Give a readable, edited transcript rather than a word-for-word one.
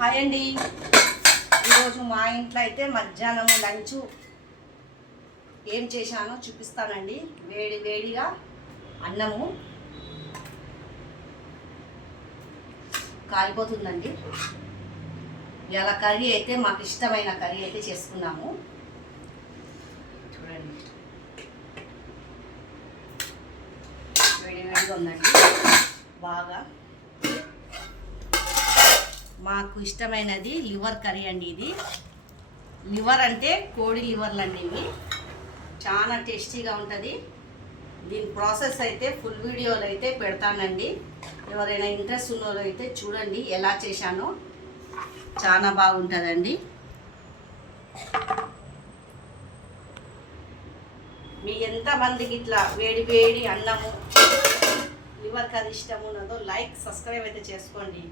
Hi అండి. ఈరోజు మా ఇంట్లో అయితే మధ్యాహ్నం లంచ్ ఏం చేశానో చూపిస్తానండి. వేడి వేడిగా అన్నము కాలిపోతుందండి. ఇలా కర్రీ అయితే మాకు ఇష్టమైన కర్రీ అయితే చేసుకున్నాము. చూడండి, వేడి వేడిగా ఉందండి. బాగా మాకు ఇష్టమైనది లివర్ కర్రీ అండి. ఇది లివర్ అంటే కోడి లివర్లు అండి. ఇవి చాలా టేస్టీగా ఉంటుంది. దీని ప్రాసెస్ అయితే ఫుల్ వీడియోలు అయితే పెడతానండి. ఎవరైనా ఇంట్రెస్ట్ ఉన్న వాళ్ళు అయితే చూడండి ఎలా చేశానో. చాలా బాగుంటుందండి. మీ ఎంతమందికి ఇట్లా వేడి వేడి అన్నము లివర్ కర్రీ ఇష్టం ఉన్నదో లైక్ సబ్స్క్రైబ్ అయితే చేసుకోండి.